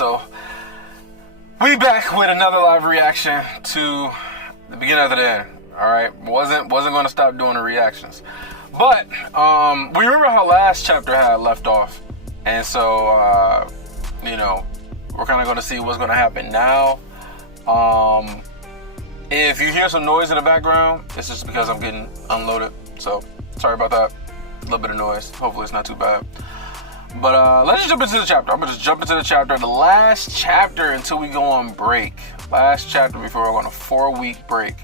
Alright, so we back with another live reaction to the beginning of the end. Alright, wasn't going to stop doing the reactions. But we remember how last chapter had left off. And so we're kind of going to see what's going to happen now. If you hear some noise in the background, it's just because I'm getting unloaded. So sorry about that. A little bit of noise. Hopefully it's not too bad. But let's just jump into the chapter. I'm going to just jump into the chapter. The last chapter until we go on break. Last chapter before we're on a 4-week break.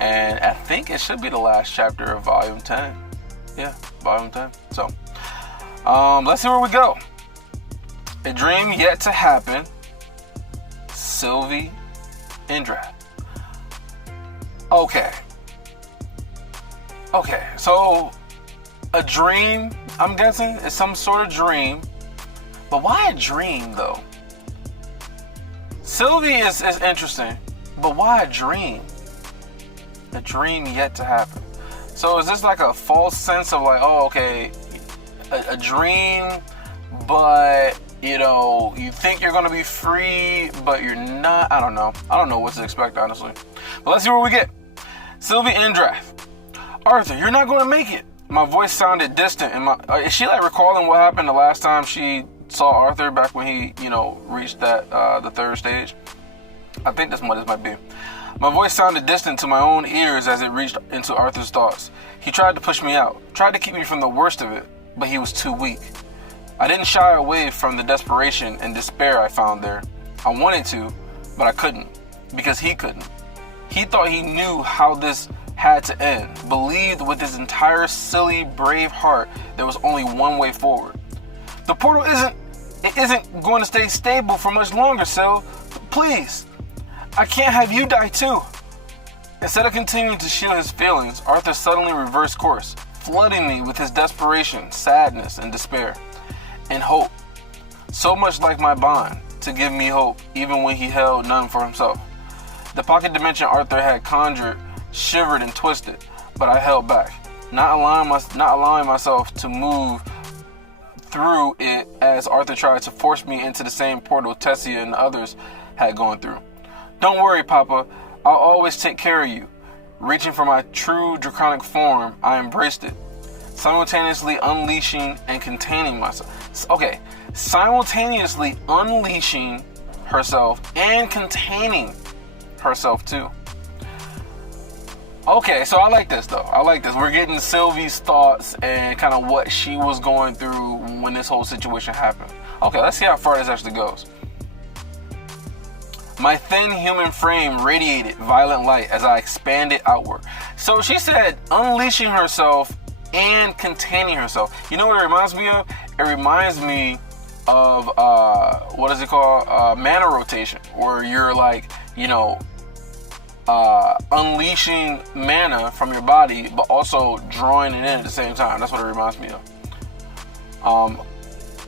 And I think it should be the last chapter of Volume 10. Yeah, Volume 10. So, let's see where we go. A dream yet to happen. Sylvie Indrath. Okay, so a dream, I'm guessing, is some sort of dream. But why a dream, though? Sylvie is interesting, but why a dream? A dream yet to happen. So is this like a false sense of like, oh, okay, a dream, but, you think you're going to be free, but you're not? I don't know. I don't know what to expect, honestly. But let's see what we get. Sylvie Indrath. Arthur, you're not going to make it. My voice sounded distant. Is she like recalling what happened the last time she saw Arthur back when he, reached that the third stage? I think that's what this might be. My voice sounded distant to my own ears as it reached into Arthur's thoughts. He tried to push me out, tried to keep me from the worst of it, but he was too weak. I didn't shy away from the desperation and despair I found there. I wanted to, but I couldn't, because he couldn't. He thought he knew how this had to end, believed with his entire silly, brave heart there was only one way forward. The portal isn't going to stay stable for much longer, Syl. Please, I can't have you die too. Instead of continuing to shield his feelings, Arthur suddenly reversed course, flooding me with his desperation, sadness, and despair, and hope. So much like my bond, to give me hope, even when he held none for himself. The pocket dimension Arthur had conjured shivered and twisted, but I held back, not allowing myself to move through it as Arthur tried to force me into the same portal Tessia and others had gone through. Don't worry, Papa. I'll always take care of you. Reaching for my true draconic form, I embraced it, simultaneously unleashing and containing myself. Okay, simultaneously unleashing herself and containing herself too. Okay, so I like this though. I like this. We're getting Sylvie's thoughts and kind of what she was going through when this whole situation happened. Okay, let's see how far this actually goes. My thin human frame radiated violet light as I expanded outward. So she said unleashing herself and containing herself. You know what it reminds me of? It reminds me of, what is it called? Mana rotation, where you're like, unleashing mana from your body, but also drawing it in at the same time. That's what it reminds me of.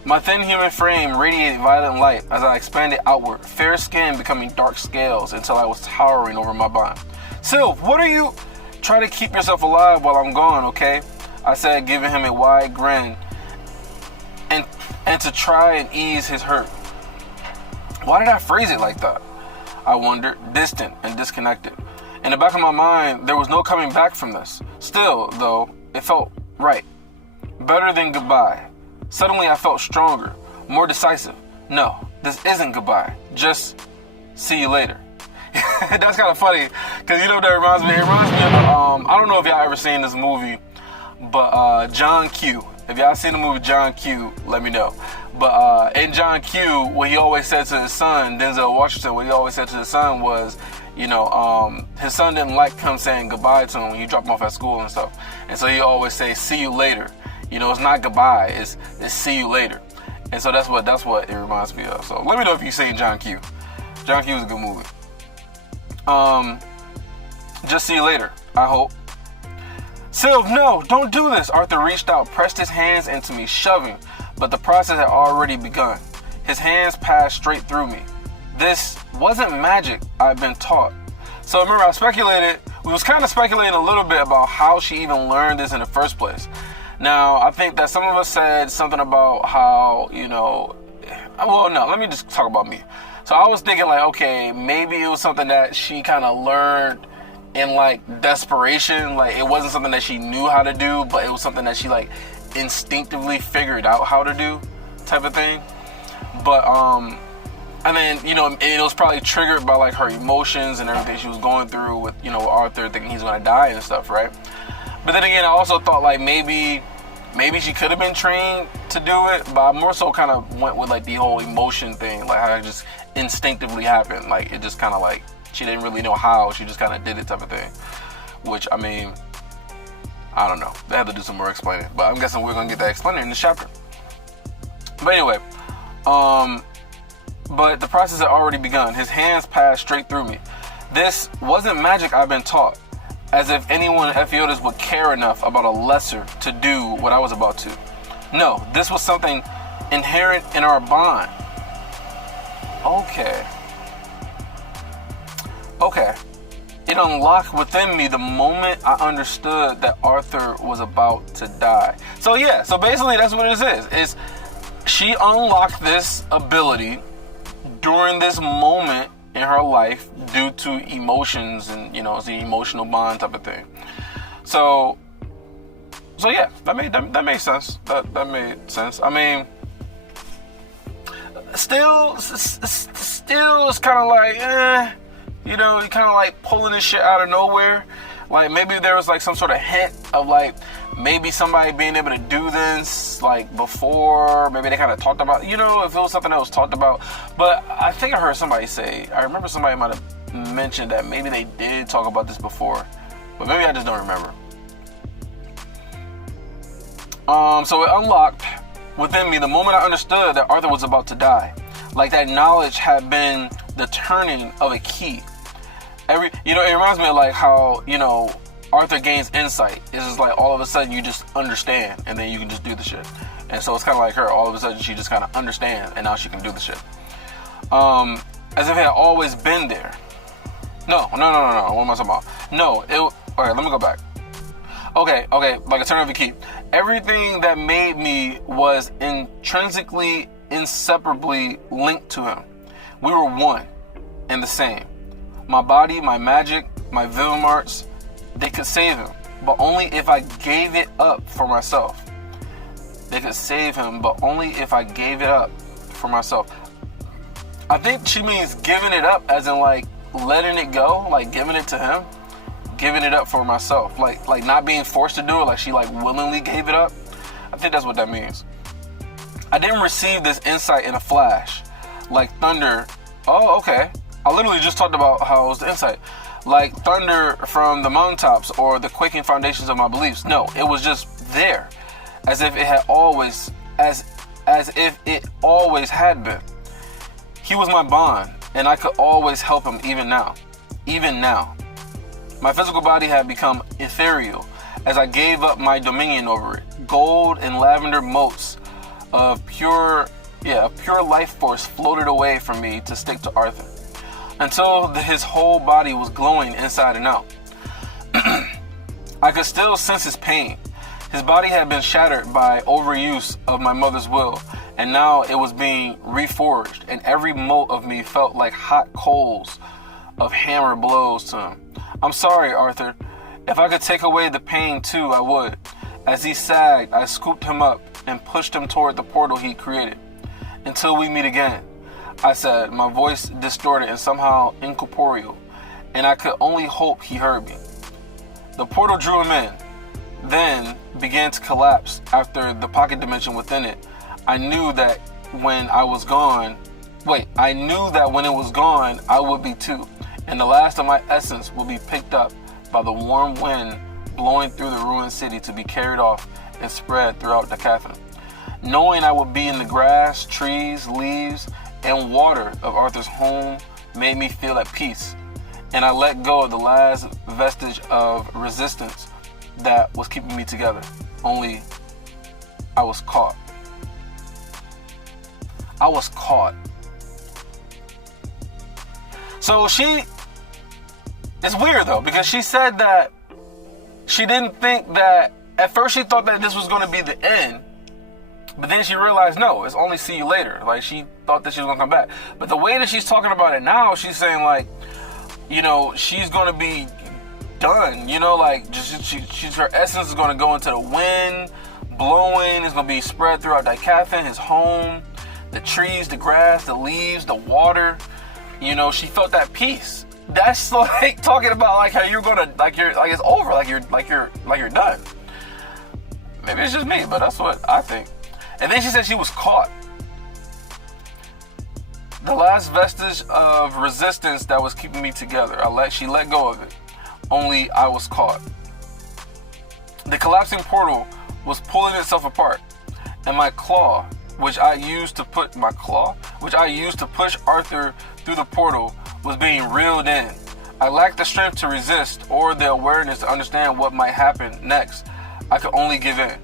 My thin human frame radiated violet light as I expanded outward, fair skin becoming dark scales until I was towering over my bond. Sylv, what are you? Try to keep yourself alive while I'm gone, okay? I said, giving him a wide grin and to try and ease his hurt. Why did I phrase it like that? I wondered, distant and disconnected. In the back of my mind, there was no coming back from this. Still, though, it felt right. Better than goodbye. Suddenly I felt stronger, more decisive. No, this isn't goodbye. Just see you later. That's kind of funny, because you know what that reminds me? It reminds me of, I don't know if y'all ever seen this movie, but John Q. If y'all seen the movie John Q, let me know. But in John Q, what he always said to his son, Denzel Washington, what he always said to his son was, his son didn't like him saying goodbye to him when you drop him off at school and stuff. And so he always say, see you later. It's not goodbye, it's see you later. And so that's what it reminds me of. So let me know if you've seen John Q. John Q is a good movie. Just see you later, I hope. Sylv, no, don't do this. Arthur reached out, pressed his hands into me, shoving, but the process had already begun. His hands passed straight through me. This wasn't magic I'd been taught. So remember, we was kind of speculating a little bit about how she even learned this in the first place. Now, I think that some of us said something about how, well, no, let me just talk about me. So I was thinking like, okay, maybe it was something that she kind of learned in like desperation. Like it wasn't something that she knew how to do, but it was something that she like instinctively figured out how to do, type of thing. But and then, you know, it was probably triggered by like her emotions and everything she was going through with, you know, Arthur thinking he's gonna die and stuff, right? But then again, I also thought like maybe she could have been trained to do it, but I more so kind of went with like the whole emotion thing, like how it just instinctively happened. Like it just kind of like, she didn't really know how, she just kind of did it, type of thing. Which, I mean, I don't know. They had to do some more explaining, but I'm guessing we're gonna get that explained in this chapter. But anyway, but the process had already begun. His hands passed straight through me. This wasn't magic I've been taught, as if anyone in Ephiodus would care enough about a lesser to do what I was about to. No, this was something inherent in our bond. Okay. It unlocked within me the moment I understood that Arthur was about to die. So yeah, so basically that's what it is. She unlocked this ability during this moment in her life due to emotions and, you know, it's the emotional bond type of thing. So yeah, that made sense. That made sense. I mean, still it's kind of like, you know, you kind of like pulling this shit out of nowhere. Like maybe there was like some sort of hint of like maybe somebody being able to do this like before. Maybe they kind of talked about, you know, if it was something that was talked about. But I think I heard somebody say, I remember somebody might have mentioned that maybe they did talk about this before, but maybe I just don't remember. So it unlocked within me the moment I understood that Arthur was about to die. Like that knowledge had been the turning of a key. You know, it reminds me of like how, you know, Arthur gains insight. It's just like all of a sudden you just understand and then you can just do the shit. And so it's kind of like her. All of a sudden she just kind of understands and now she can do the shit. As if it had always been there. No. What am I talking about? No, okay, let me go back. Okay, like a turn of a key. Everything that made me was intrinsically, inseparably linked to him. We were one and the same. My body, my magic, my Vivmarts, they could save him, but only if I gave it up for myself. They could save him, but only if I gave it up for myself. I think she means giving it up as in like letting it go, like giving it to him, giving it up for myself, like not being forced to do it, like she like willingly gave it up. I think that's what that means. I didn't receive this insight in a flash, like thunder. Oh, okay. I literally just talked about how it was the insight. Like thunder from the mountaintops or the quaking foundations of my beliefs. No, it was just there. As if it had always, as if it always had been. He was my bond, and I could always help him even now. Even now. My physical body had become ethereal as I gave up my dominion over it. Gold and lavender motes of pure life force floated away from me to stick to Arthur. Until his whole body was glowing inside and out. I could still sense his pain. His body had been shattered by overuse of my mother's will, and now it was being reforged, and every mote of me felt like hot coals of hammer blows to him. I'm sorry, Arthur. If I could take away the pain too, I would. As he sagged, I scooped him up and pushed him toward the portal he created. Until we meet again, I said, my voice distorted and somehow incorporeal, and I could only hope he heard me. The portal drew him in, then began to collapse after the pocket dimension within it. I knew that when it was gone, I would be too, and the last of my essence would be picked up by the warm wind blowing through the ruined city to be carried off and spread throughout Decathlon. Knowing I would be in the grass, trees, leaves, and water of Arthur's home made me feel at peace, and I let go of the last vestige of resistance that was keeping me together. Only I was caught. So it's weird though, because she said that she didn't think that, at first she thought that this was going to be the end, But then she realized, no, it's only see you later. Like, she thought that she was going to come back. But the way that she's talking about it now, she's saying, like, you know, she's going to be done. You know, like, she's her essence is going to go into the wind, blowing. It's going to be spread throughout Dikathan, his home, the trees, the grass, the leaves, the water. You know, she felt that peace. That's like talking about like how you're going to, like, it's over, like you're done. Maybe it's just me, but that's what I think. And then she said she was caught. The last vestige of resistance that was keeping me together. She let go of it. Only I was caught. The collapsing portal was pulling itself apart, and my claw, which I used to push Arthur through the portal, was being reeled in. I lacked the strength to resist or the awareness to understand what might happen next. I could only give in.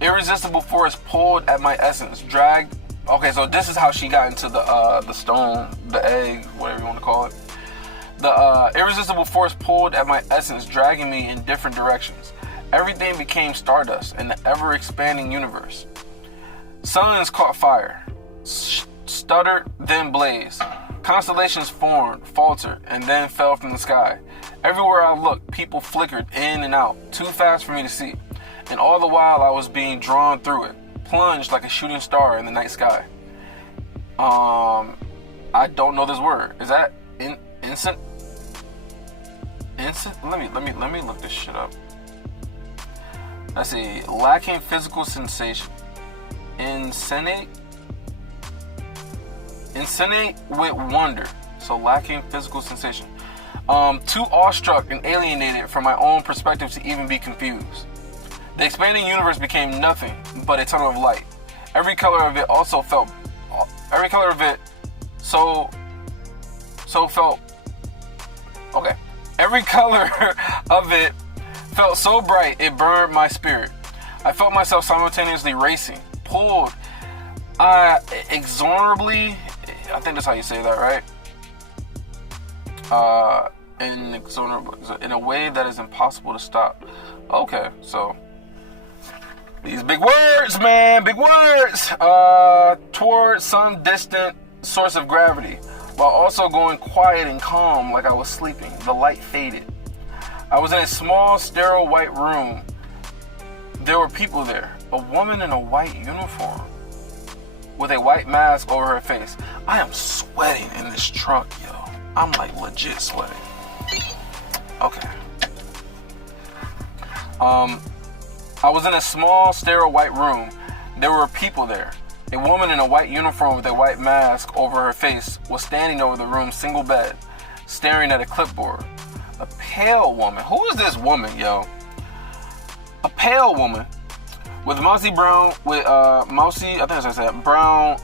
Irresistible force pulled at my essence, dragged. Okay, so this is how she got into the stone, the egg, whatever you want to call it. The irresistible force pulled at my essence, dragging me in different directions. Everything became stardust in the ever-expanding universe. Suns caught fire, stuttered, then blazed. Constellations formed, faltered, and then fell from the sky. Everywhere I looked, people flickered in and out, too fast for me to see. And all the while I was being drawn through it, plunged like a shooting star in the night sky. I don't know this word. Is that instant? Let me look this shit up. Let's see. Lacking physical sensation. Insensate with wonder. So lacking physical sensation. Too awestruck and alienated from my own perspective to even be confused. The expanding universe became nothing but a tunnel of light. Every color of it felt so bright it burned my spirit. I felt myself simultaneously racing, pulled, inexorably. I think that's how you say that, right? Inexorable, in a way that is impossible to stop. Okay, so these big words, man, big words. Toward some distant source of gravity, while also going quiet and calm like I was sleeping. The light faded. I was in a small, sterile white room. There were people there. A woman in a white uniform with a white mask over her face. I am sweating in this trunk, yo. I'm like legit sweating. Okay. I was in a small, sterile white room. There were people there. A woman in a white uniform with a white mask over her face was standing over the room's single bed, staring at a clipboard. A pale woman. Who is this woman, yo? A pale woman with mousy brown, I think that's what I said, brown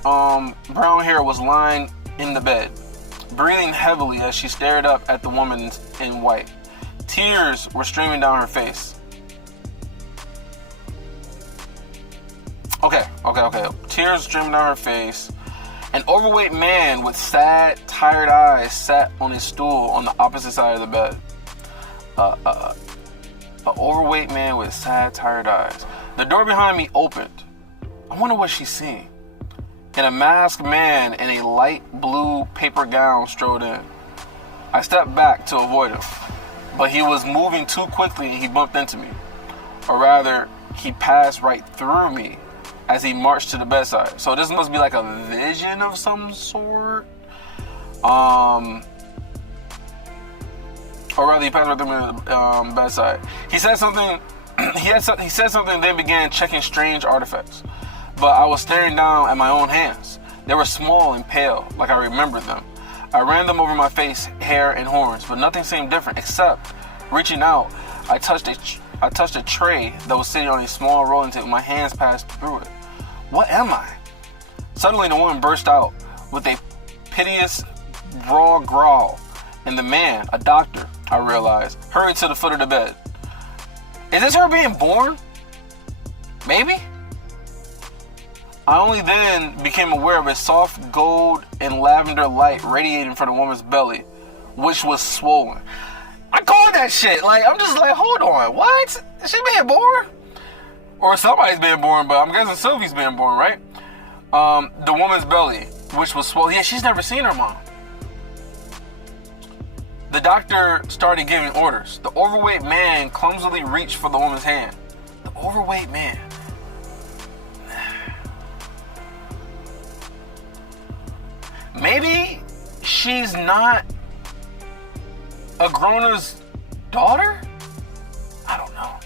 hair was lying in the bed, breathing heavily as she stared up at the woman in white. Tears were streaming down her face. Okay. Tears streaming down her face. An overweight man with sad, tired eyes sat on his stool on the opposite side of the bed. An overweight man with sad, tired eyes. The door behind me opened. I wonder what she's seeing. And a masked man in a light blue paper gown strode in. I stepped back to avoid him, but he was moving too quickly and he bumped into me. Or rather, he passed right through me as he marched to the bedside. So this must be like a vision of some sort. Or rather, he passed right through me to the bedside. He said something. He said something, then began checking strange artifacts. But I was staring down at my own hands. They were small and pale, like I remembered them. I ran them over my face, hair, and horns, but nothing seemed different except, reaching out, I touched a tray that was sitting on a small rolling table. My hands passed through it. What am I? Suddenly, the woman burst out with a piteous, raw growl, and the man, a doctor, I realized, hurried to the foot of the bed. Is this her being born? Maybe? I only then became aware of a soft gold and lavender light radiating from the woman's belly, which was swollen. I called that shit. Like, I'm just like, hold on, what? Is she being born? or somebody's being born, but I'm guessing Sylvie's being born, right? The woman's belly, which was swollen. Yeah, she's never seen her mom. The doctor started giving orders. The overweight man clumsily reached for the woman's hand. The overweight man. Maybe she's not Agrona's daughter? I don't know.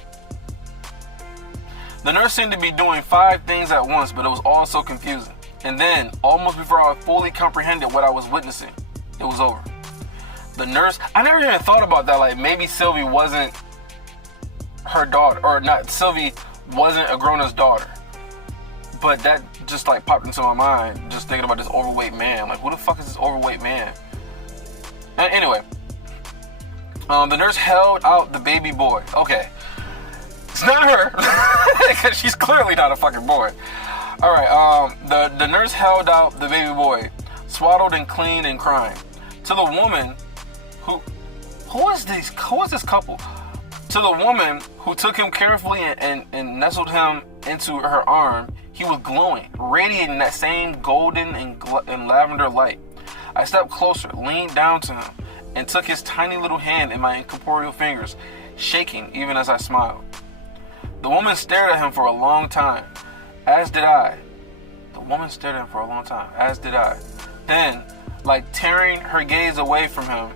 The nurse seemed to be doing 5 things at once, but it was all so confusing. And then, almost before I fully comprehended what I was witnessing, it was over. The nurse, I never even thought about that, like maybe Sylvie wasn't her daughter, or not, Sylvie wasn't Agrona's daughter. But that just like popped into my mind, just thinking about this overweight man. Like, who the fuck is this overweight man? Anyway, the nurse held out the baby boy. Okay, it's not her, because she's clearly not a fucking boy. All right, the nurse held out the baby boy, swaddled and clean and crying. To the woman who is this couple? To the woman who took him carefully and nestled him into her arm, he was glowing, radiating that same golden and lavender light. I stepped closer, leaned down to him, and took his tiny little hand in my incorporeal fingers, shaking even as I smiled. The woman stared at him for a long time, as did I. The woman stared at him for a long time, as did I. Then, like tearing her gaze away from him,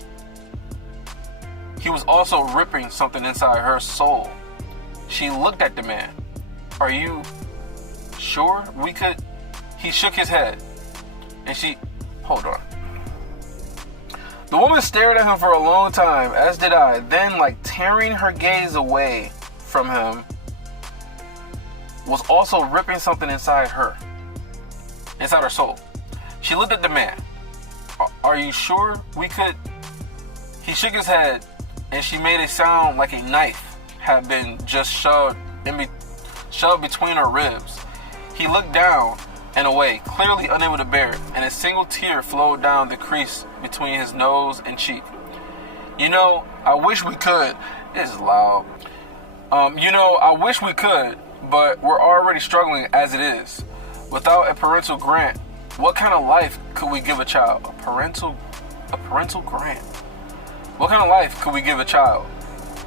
he was also ripping something inside her soul. She looked at the man. Are you sure we could? He shook his head. And hold on. The woman stared at him for a long time, as did I. Then, like tearing her gaze away from him, was also ripping something inside her soul. She looked at the man. Are you sure we could? He shook his head, and she made a sound like a knife had been just shoved between her ribs. He looked down and away, clearly unable to bear it, and a single tear flowed down the crease between his nose and cheek. You know, I wish we could. This is loud. I wish we could, but we're already struggling as it is. Without a parental grant, what kind of life could we give a child? A parental grant. What kind of life could we give a child?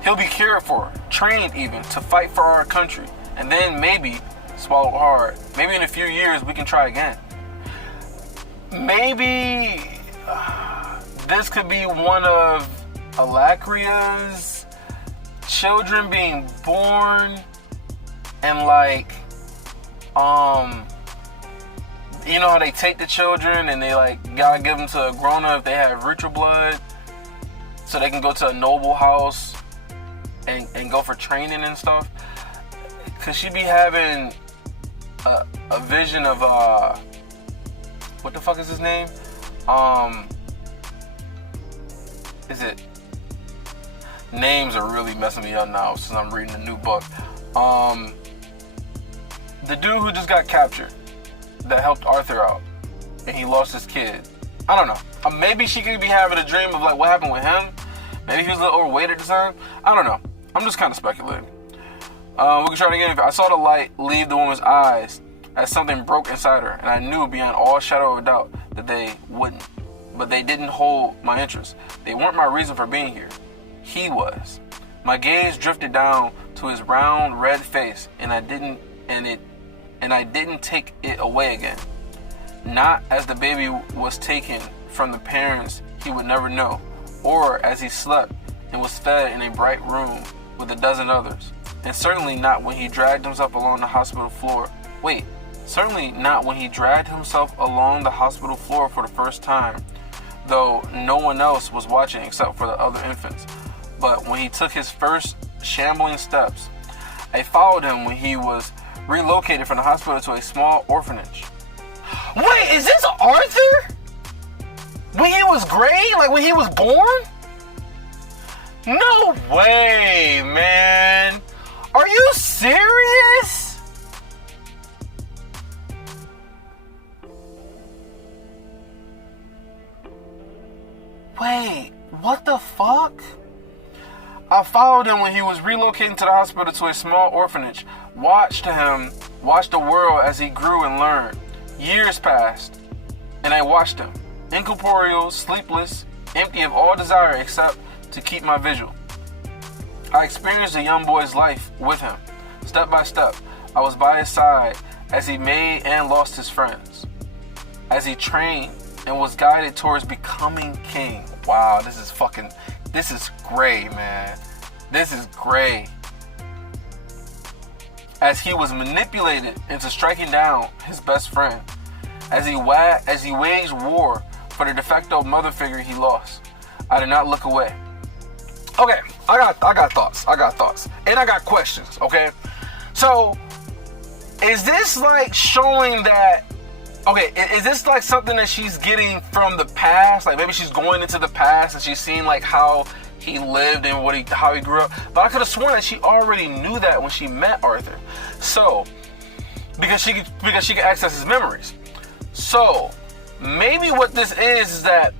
He'll be cared for, trained even, to fight for our country. And then maybe, swallow hard, maybe in a few years we can try again. Maybe this could be one of Alacria's children being born, and like, you know how they take the children and they like gotta give them to a grown-up if they have richer blood, so they can go to a noble house and go for training and stuff. Could she be having a vision of what the fuck is his name? Is it? Names are really messing me up now since I'm reading a new book. The dude who just got captured that helped Arthur out, and he lost his kid. I don't know. Maybe she could be having a dream of like what happened with him. Maybe he was a little overweight at the time. I don't know. I'm just kind of speculating. We can try it again. I saw the light leave the woman's eyes as something broke inside her, and I knew beyond all shadow of a doubt that they wouldn't. But they didn't hold my interest. They weren't my reason for being here. He was. My gaze drifted down to his round red face, and I didn't take it away again. Not as the baby was taken from the parents he would never know, or as he slept and was fed in a bright room with a dozen others. And certainly not when he dragged himself along the hospital floor. Certainly not when he dragged himself along the hospital floor for the first time, though no one else was watching except for the other infants. But when he took his first shambling steps, I followed him when he was relocated from the hospital to a small orphanage. Wait, is this Arthur? When he was gray? Like when he was born? No way, man. Are you serious? Wait, what the fuck? I followed him when he was relocating to the hospital to a small orphanage. watched the world as he grew and learned. Years passed, and I watched him, incorporeal, sleepless, empty of all desire except to keep my vigil. I experienced a young boy's life with him. Step by step, I was by his side as he made and lost his friends, as he trained and was guided towards becoming king. Wow, this is gray, man. This is gray. As he was manipulated into striking down his best friend, as he waged war for the de facto mother figure he lost, I did not look away. Okay, I got thoughts, and I got questions. Okay, so is this like showing that? Okay, is this like something that she's getting from the past? Like maybe she's going into the past and she's seeing like how he lived and how he grew up. But I could have sworn that she already knew that when she met Arthur. So, because she could access his memories. So, maybe what this is that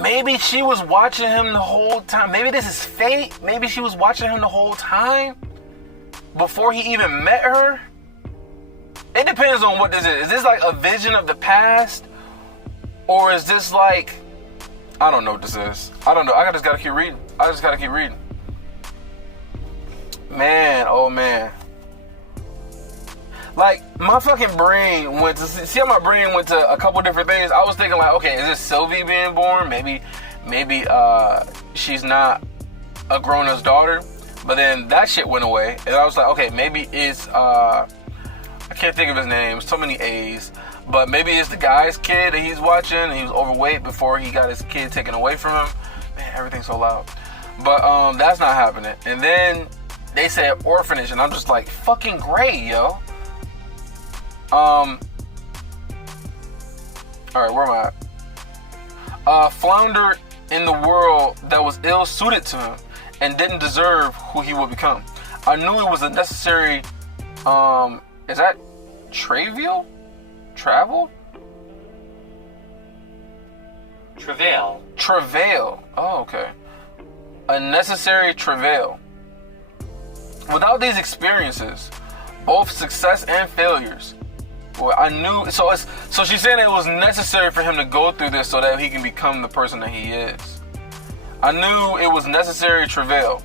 maybe she was watching him the whole time. Maybe this is fate. Maybe she was watching him the whole time before he even met her. It depends on what this is. Is this like a vision of the past? Or is this like, I don't know what this is. I don't know. I just gotta keep reading. Man, oh man. Like, my fucking brain went to, see how my brain went to a couple different things? I was thinking like, okay, is this Sylvie being born? Maybe she's not a grown-up's daughter. But then that shit went away. And I was like, okay, maybe it's, I can't think of his name. So many A's. But maybe it's the guy's kid that he's watching. And he was overweight before he got his kid taken away from him. Man, everything's so loud. But that's not happening. And then they said orphanage. And I'm just like, fucking great, yo. Alright, where am I at? Floundered in the world that was ill-suited to him and didn't deserve who he would become. I knew it was a necessary, is that travel? Travail. Oh, okay. A necessary travail. Without these experiences, both success and failures, well, I knew, so she's saying it was necessary for him to go through this so that he can become the person that he is. I knew it was necessary travail.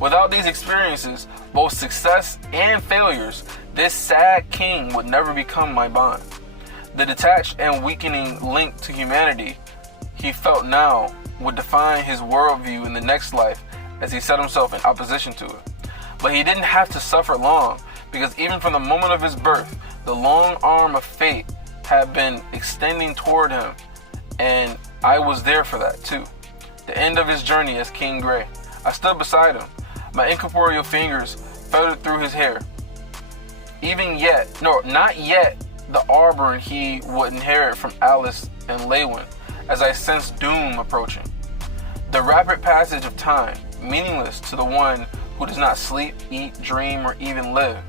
Without these experiences, both success and failures, this sad king would never become my bond. The detached and weakening link to humanity he felt now would define his worldview in the next life as he set himself in opposition to it. But he didn't have to suffer long, because even from the moment of his birth, the long arm of fate had been extending toward him, and I was there for that too. The end of his journey as King Grey. I stood beside him. My incorporeal fingers fettered through his hair. Not yet the Auburn he would inherit from Alice and Lewin, as I sensed doom approaching. The rapid passage of time, meaningless to the one who does not sleep, eat, dream, or even live,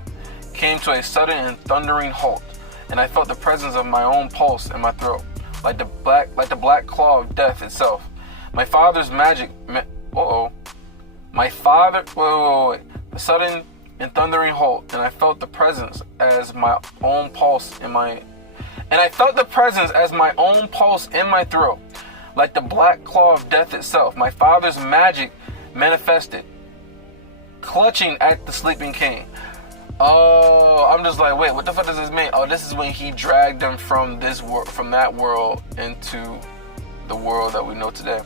came to a sudden and thundering halt, and I felt the presence of my own pulse in my throat, like the black claw of death itself. My father's magic. The sudden and thundering halt, and I felt the presence as my own pulse in my. And I felt the presence as my own pulse in my throat, like the black claw of death itself. My father's magic manifested, clutching at the sleeping king. Oh, I'm just like, wait, what the fuck does this mean? Oh, this is when he dragged them from that world into the world that we know today.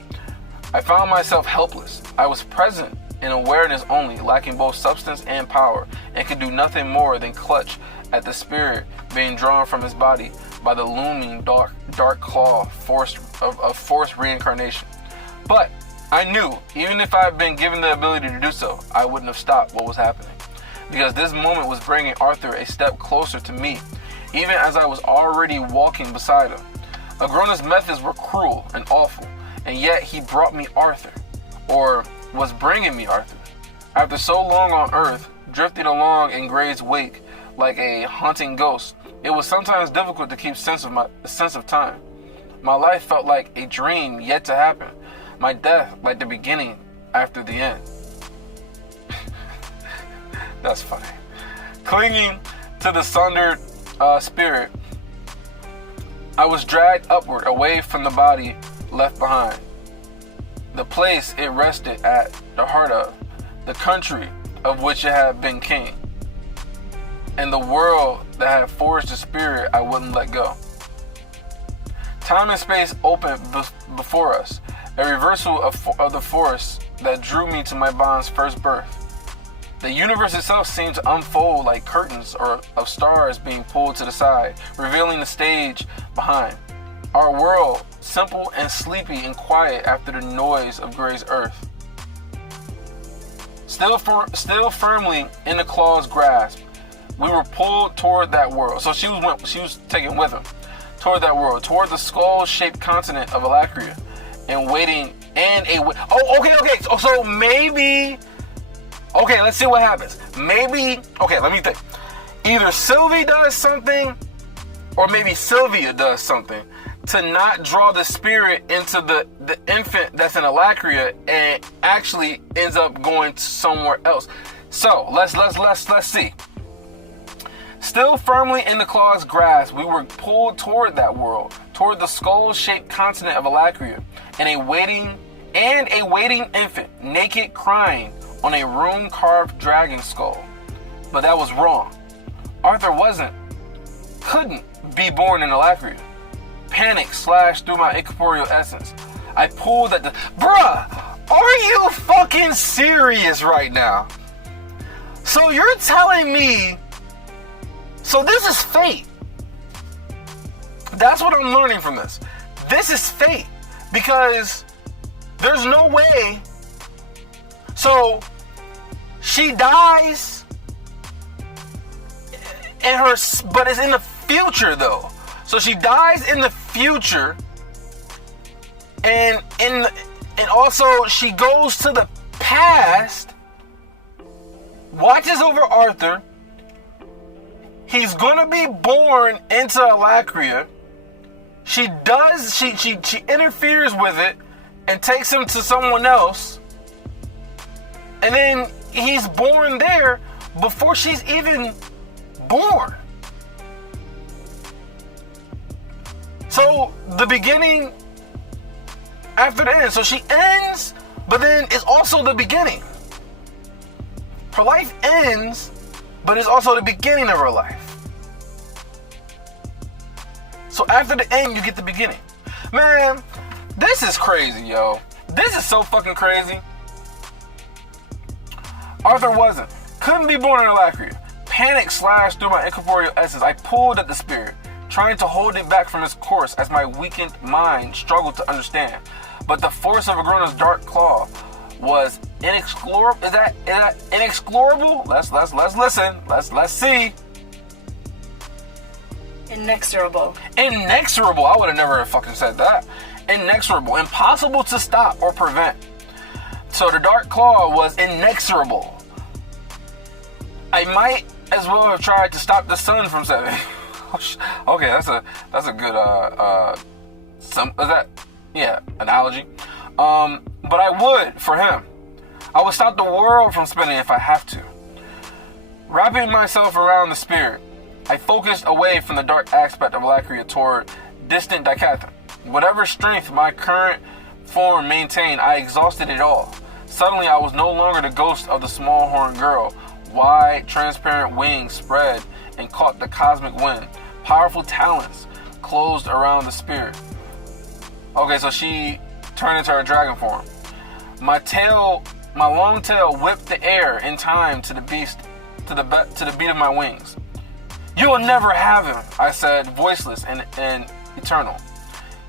I found myself helpless. I was present in awareness only, lacking both substance and power, and could do nothing more than clutch at the spirit being drawn from his body by the looming dark claw of forced reincarnation. But I knew, even if I had been given the ability to do so, I wouldn't have stopped what was happening. Because this moment was bringing Arthur a step closer to me, even as I was already walking beside him. Agrona's methods were cruel and awful, and yet he brought me Arthur, or was bringing me Arthur. After so long on earth, drifting along in Grey's wake like a haunting ghost, it was sometimes difficult to keep sense of time. My life felt like a dream yet to happen, my death like the beginning after the end. That's funny. Clinging to the sundered spirit, I was dragged upward away from the body left behind. The place it rested at, the heart of, the country of which it had been king, and the world that had forged the spirit I wouldn't let go. Time and space opened before us, a reversal of the force that drew me to my bond's first birth. The universe itself seemed to unfold like curtains or of stars being pulled to the side, revealing the stage behind. Our world, simple and sleepy and quiet after the noise of Gray's earth. Still firmly in the claw's grasp, we were pulled toward that world. So she was taken with him toward that world, toward the skull-shaped continent of Alacria, and waiting. So maybe. Okay, let's see what happens. Maybe. Okay, let me think. Either Sylvie does something, or maybe Sylvia does something to not draw the spirit into the infant that's in Alacria, and actually ends up going somewhere else. So let's see. Still firmly in the claw's grasp, we were pulled toward that world, toward the skull-shaped continent of Alacria, and a waiting infant, naked, crying on a rune-carved dragon skull. But that was wrong. Arthur couldn't be born in Alacria. Panic slashed through my incorporeal essence. I pulled at the... Bruh! Are you fucking serious right now? So you're telling me... So this is fate. That's what I'm learning from this. This is fate. Because there's no way... So she dies... but it's in the future though. So she dies in the future, and also she goes to the past, watches over Arthur. He's gonna be born into Alacria. She interferes with it and takes him to someone else, and then he's born there before she's even born. So the beginning after the end. So she ends, but then it's also the beginning. Her life ends, but it's also the beginning of her life. So after the end, you get the beginning. Man, this is crazy, yo. This is so fucking crazy. Arthur couldn't be born in Alacria. Panic slashed through my incorporeal essence. I pulled at the spirit, trying to hold it back from its course as my weakened mind struggled to understand. But the force of Agrona's dark claw was inexplorable. Is that inexplorable? Let's listen. Let's see. Inexorable. Inexorable. I would have never fucking said that. Inexorable. Impossible to stop or prevent. So the dark claw was inexorable. I might as well have tried to stop the sun from setting. Okay, that's a good analogy. But I would for him. I would stop the world from spinning if I have to. Wrapping myself around the spirit, I focused away from the dark aspect of Alacria toward distant Dicathin. Whatever strength my current form maintained, I exhausted it all. Suddenly, I was no longer the ghost of the small horned girl. Wide, transparent wings spread and caught the cosmic wind. Powerful talons closed around the spirit. Okay, so she turned into her dragon form. My long tail whipped the air in time to the beat of my wings. You will never have him, I said, voiceless and eternal.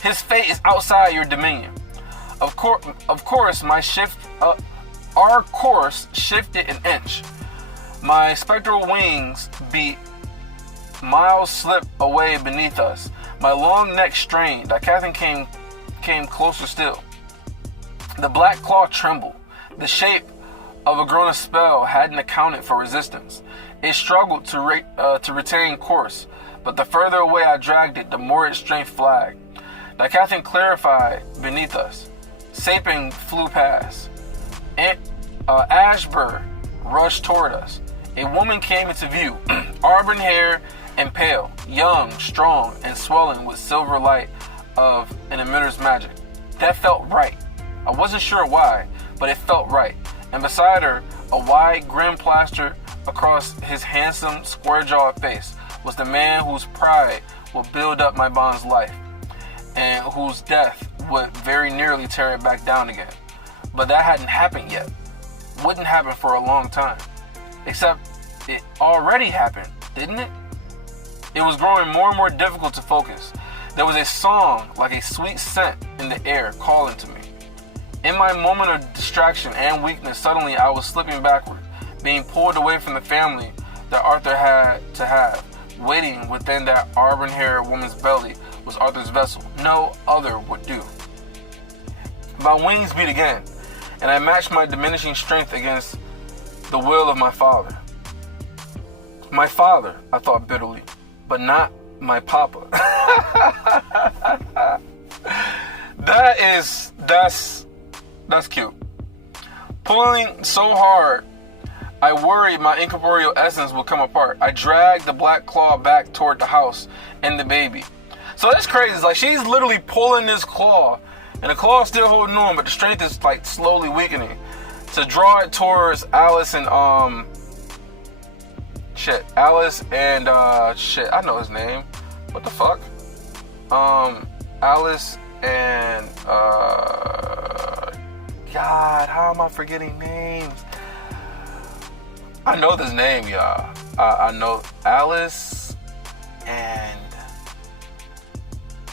His fate is outside your dominion. Of course, our course shifted an inch. My spectral wings beat. Miles slipped away beneath us. My long neck strained. Dicathin came closer still. The black claw trembled. The shape of Agrona's spell hadn't accounted for resistance. It struggled to retain course, but the further away I dragged it, the more its strength flagged. Dicathin clarified beneath us. Saping flew past. Ashburn rushed toward us. A woman came into view, auburn hair and pale, young, strong, and swelling with silver light of an emitter's magic. That felt right. I wasn't sure why, but it felt right. And beside her, a wide grin plastered across his handsome, square-jawed face, was the man whose pride would build up my bond's life, and whose death would very nearly tear it back down again. But that hadn't happened yet. Wouldn't happen for a long time. Except it already happened, didn't it? It was growing more and more difficult to focus. There was a song like a sweet scent in the air calling to me. In my moment of distraction and weakness, suddenly I was slipping backward, being pulled away from the family that Arthur had to have. Waiting within that auburn-haired woman's belly was Arthur's vessel. No other would do. My wings beat again, and I matched my diminishing strength against the will of my father. My father, I thought bitterly, but not my papa. That's cute. Pulling so hard, I worried my incorporeal essence would come apart. I dragged the black claw back toward the house and the baby. So that's crazy. It's like she's literally pulling this claw, and the claw is still holding on, but the strength is like slowly weakening to draw it towards Alice and I know his name. What the fuck? Alice and God, how am I forgetting names? I know this name, y'all. I know Alice and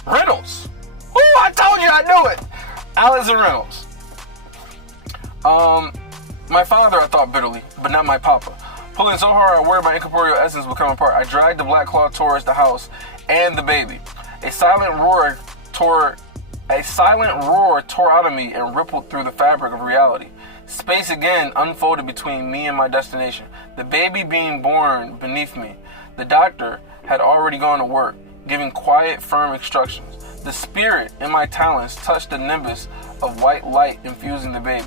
Reynolds. Ooh, I told you I knew it. Alice and Reynolds. My father, I thought bitterly, but not my papa. Pulling so hard, I worried my incorporeal essence would come apart. I dragged the black claw towards the house and the baby. A silent roar tore out of me and rippled through the fabric of reality. Space again unfolded between me and my destination, the baby being born beneath me. The doctor had already gone to work, giving quiet, firm instructions. The spirit in my talons touched the nimbus of white light infusing the baby.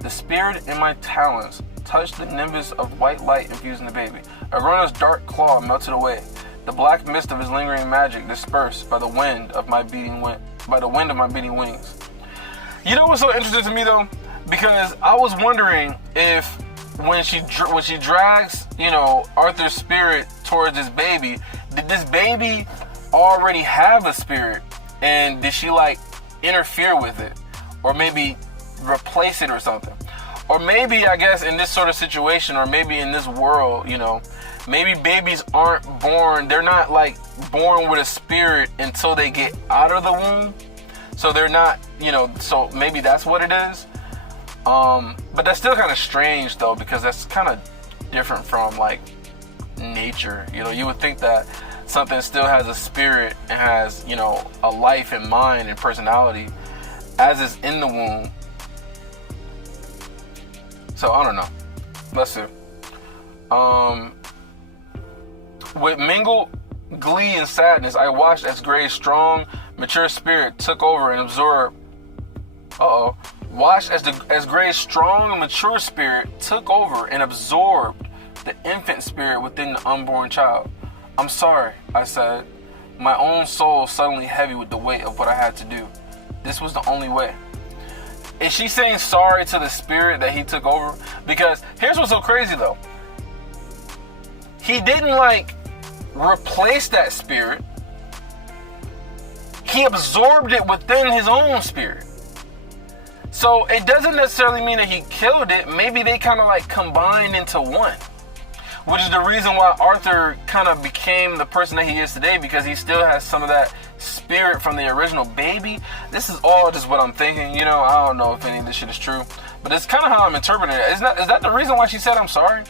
The spirit in my talons touched the nimbus of white light infusing the baby. Arona's dark claw melted away. The black mist of his lingering magic dispersed by the wind of my beating wings. You know what's so interesting to me though? Because I was wondering if when she drags, Arthur's spirit towards this baby, did this baby already have a spirit, and did she interfere with it, or maybe replace it or something? Or maybe, I guess, in this sort of situation, or maybe in this world, maybe babies aren't born, they're not born with a spirit until they get out of the womb. So they're not, so maybe that's what it is. But that's still kind of strange though, because that's kind of different from nature. You would think that something still has a spirit and has, a life and mind and personality as is in the womb. So I don't know. Let's see. With mingled glee and sadness, I watched as Gray's strong, mature spirit took over and absorbed. Watched as Gray's strong and mature spirit took over and absorbed the infant spirit within the unborn child. I'm sorry, I said, my own soul suddenly heavy with the weight of what I had to do. This was the only way. Is she saying sorry to the spirit that he took over? Because here's what's so crazy though. He didn't replace that spirit. He absorbed it within his own spirit. So it doesn't necessarily mean that he killed it. Maybe they kind of combined into one. Which is the reason why Arthur kind of became the person that he is today, because he still has some of that spirit from the original baby. This is all just what I'm thinking, I don't know if any of this shit is true, but it's kind of how I'm interpreting it. Is that the reason why she said I'm sorry?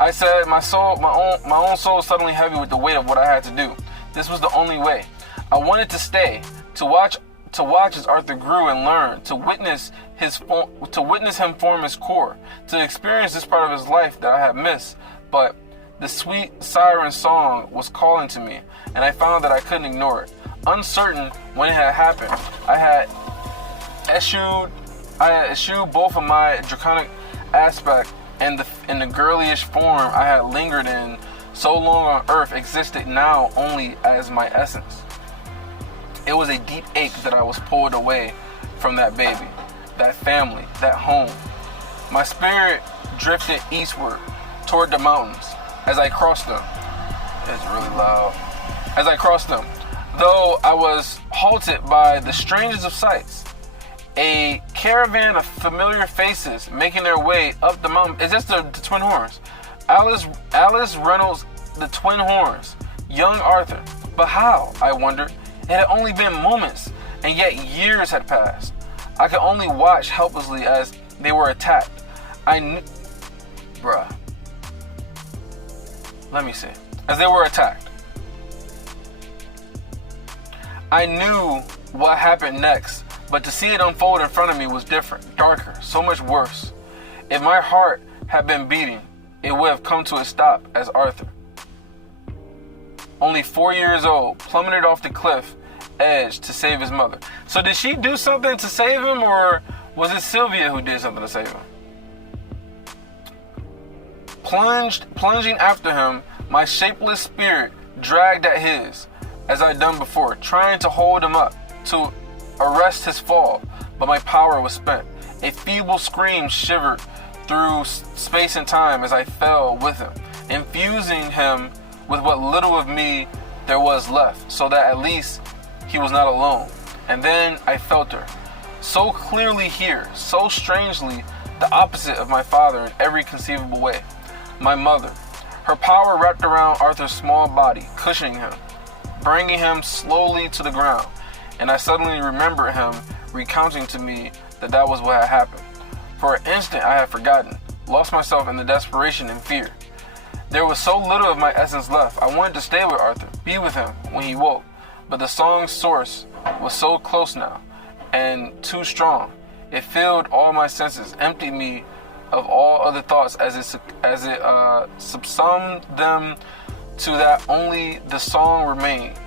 I said my own soul suddenly heavy with the weight of what I had to do. This was the only way. I wanted to stay, to watch as Arthur grew and learned, to witness him form his core, to experience this part of his life that I had missed. But the sweet siren song was calling to me, and I found that I couldn't ignore it. Uncertain when it had happened, I had eschewed both of my draconic aspect and the girlish form I had lingered in so long on earth existed now only as my essence. It was a deep ache that I was pulled away from that baby, that family, that home. My spirit drifted eastward toward the mountains as I crossed them. It's really loud. As I crossed them, though I was halted by the strangest of sights. A caravan of familiar faces making their way up the mountain. Is this the Twin Horns? Alice Reynolds, the Twin Horns, young Arthur. But how, I wondered? It had only been moments, and yet years had passed. I could only watch helplessly as they were attacked. I knew... Bruh. Let me see. As they were attacked. I knew what happened next, but to see it unfold in front of me was different, darker, so much worse. If my heart had been beating, it would have come to a stop as Arthur, only 4 years old, plummeted off the cliff edge to save his mother. So did she do something to save him, or was it Sylvia who did something to save him? Plunging after him, my shapeless spirit dragged at his, as I'd done before, trying to hold him up, to arrest his fall, but my power was spent. A feeble scream shivered through space and time as I fell with him, infusing him with what little of me there was left, so that at least he was not alone. And then I felt her, so clearly here, so strangely the opposite of my father in every conceivable way. My mother, her power wrapped around Arthur's small body, cushioning him, bringing him slowly to the ground. And I suddenly remembered him recounting to me that was what had happened. For an instant I had forgotten, lost myself in the desperation and fear. There was so little of my essence left. I wanted to stay with Arthur, be with him when he woke, but the song's source was so close now, and too strong. It filled all my senses, emptied me of all other thoughts as it subsumed them to that only the song remained.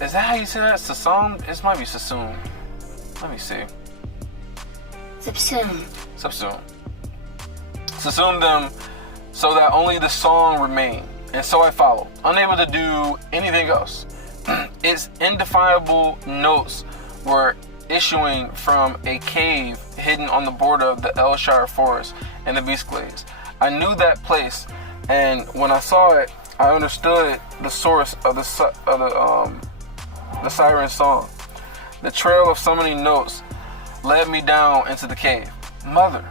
Is that how you say that? Subsumed? It might be subsumed. Let me see. Subsumed. Subsumed them so that only the song remained. And so I followed, unable to do anything else. Its indefinable notes were issuing from a cave hidden on the border of the Elshire forest and the Beast Glades. I knew that place, and when I saw it, I understood the source of the siren song. The trail of summoning notes led me down into the cave. Mother.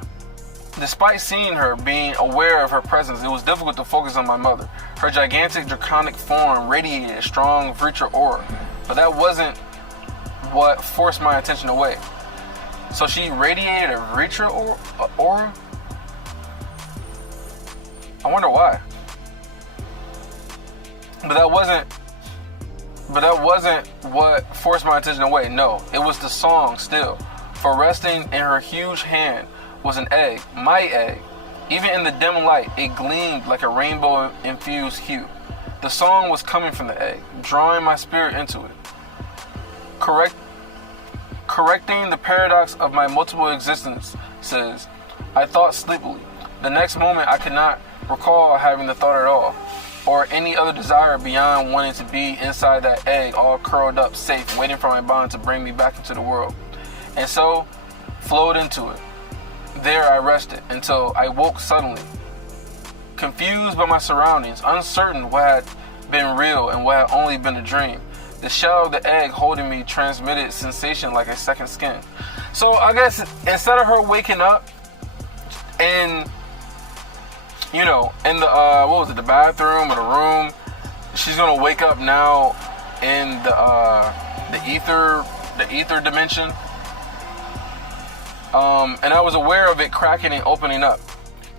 Despite seeing her, being aware of her presence, it was difficult to focus on my mother. Her gigantic draconic form radiated a strong Vritra aura, but that wasn't what forced my attention away. So she radiated a Vritra aura? I wonder why. But that wasn't what forced my attention away. No, it was the song still. For resting in her huge hand was an egg, my egg. Even in the dim light, it gleamed like a rainbow-infused hue. The song was coming from the egg, drawing my spirit into it. Correcting the paradox of my multiple existences, I thought sleepily. The next moment, I could not recall having the thought at all, or any other desire beyond wanting to be inside that egg, all curled up, safe, waiting for my bond to bring me back into the world. And so, flowed into it. There I rested until I woke suddenly, confused by my surroundings, uncertain what had been real and what had only been a dream. The shell of the egg holding me transmitted sensation like a second skin. So I guess instead of her waking up in, in the the bathroom or the room, she's gonna wake up now in the ether dimension. And I was aware of it cracking and opening up.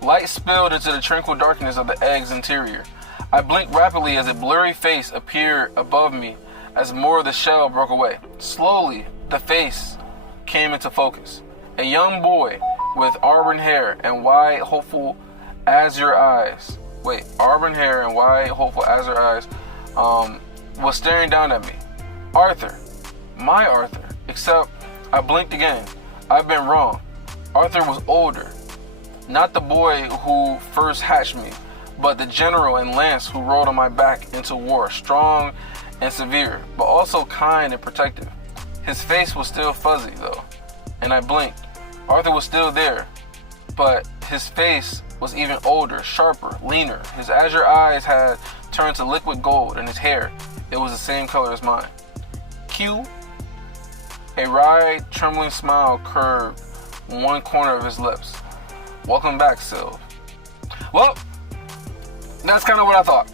Light spilled into the tranquil darkness of the egg's interior. I blinked rapidly as a blurry face appeared above me as more of the shell broke away. Slowly, the face came into focus. A young boy with auburn hair and wide, hopeful azure eyes. Was staring down at me. Arthur. My Arthur. Except I blinked again. I've been wrong. Arthur was older. not the boy who first hatched me, but the general and lance who rode on my back into war, strong and severe, but also kind and protective. His face was still fuzzy though, and I blinked. Arthur was still there, but his face was even older, sharper, leaner. His azure eyes had turned to liquid gold, and his hair, it was the same color as mine. Q, a wry, trembling smile curved one corner of his lips. Welcome back, Sylv. Well, that's kind of what I thought.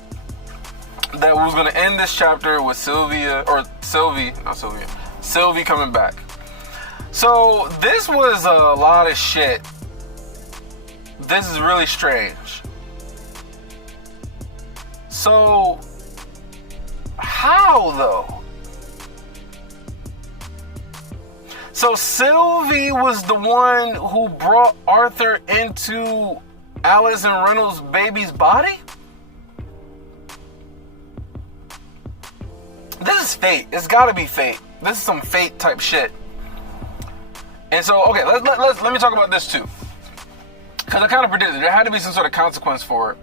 That we was going to end this chapter with Sylvie coming back. So this was a lot of shit. This is really strange. So, how though? So Sylvie was the one who brought Arthur into Alice and Reynolds' baby's body? This is fate. It's gotta be fate. This is some fate type shit. And so, okay, let me talk about this too. Because I kind of predicted there had to be some sort of consequence for it.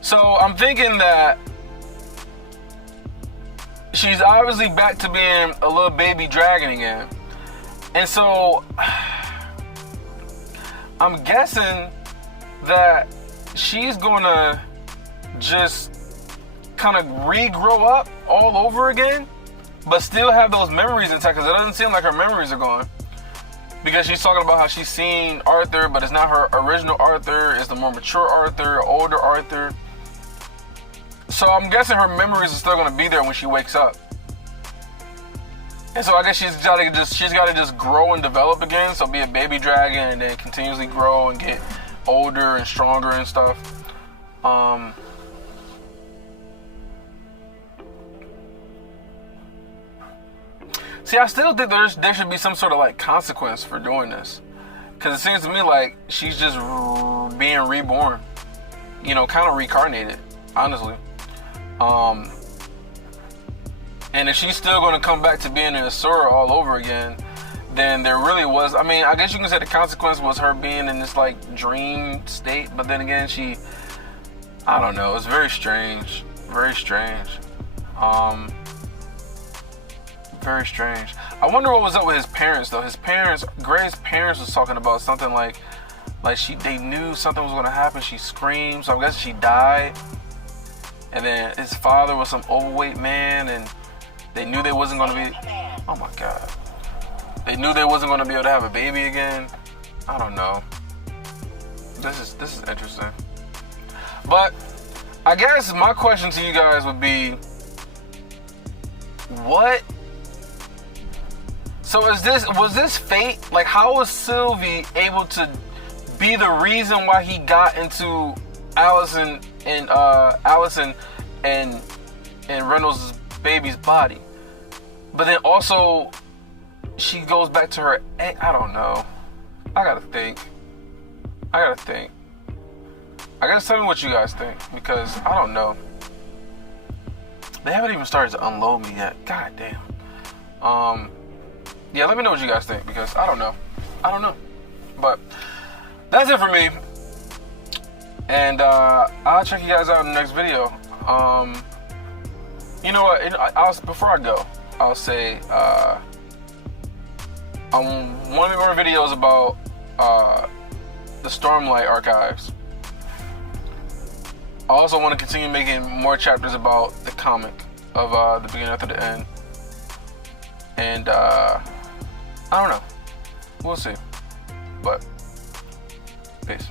So I'm thinking that she's obviously back to being a little baby dragon again. And so I'm guessing that she's gonna just kind of regrow up all over again, but still have those memories intact, because it doesn't seem like her memories are gone. Because she's talking about how she's seen Arthur, but it's not her original Arthur, it's the more mature Arthur, older Arthur. So I'm guessing her memories are still gonna be there when she wakes up. And so I guess she's gotta just grow and develop again, so be a baby dragon and then continuously grow and get older and stronger and stuff. See, I still think there should be some sort of like consequence for doing this, because it seems to me like she's just being reborn, you know, kind of reincarnated, honestly. And if she's still going to come back to being an Asura all over again, then there really was, I mean, I guess you can say the consequence was her being in this like dream state, but then again, I don't know, it's very strange, very strange. Very strange. I wonder what was up with his parents though. Gray's parents was talking about something like they knew something was gonna happen. She screamed, so I'm guessing she died. And then his father was some overweight man, and they knew they wasn't gonna be. Oh my god. They knew they wasn't gonna be able to have a baby again. I don't know. This is interesting. But I guess my question to you guys would be, what? So was this fate? Like, how was Sylvie able to be the reason why he got into Allison and Reynolds' baby's body? But then also she goes back to her. I don't know. I gotta think. I guess tell me what you guys think, because I don't know. They haven't even started to unload me yet. God damn. Yeah, let me know what you guys think, because I don't know. But that's it for me. And I'll check you guys out in the next video. You know what? Before I go, I'll say one of more videos about the Stormlight archives. I also want to continue making more chapters about the comic of the beginning to the end. And I don't know. We'll see. But peace.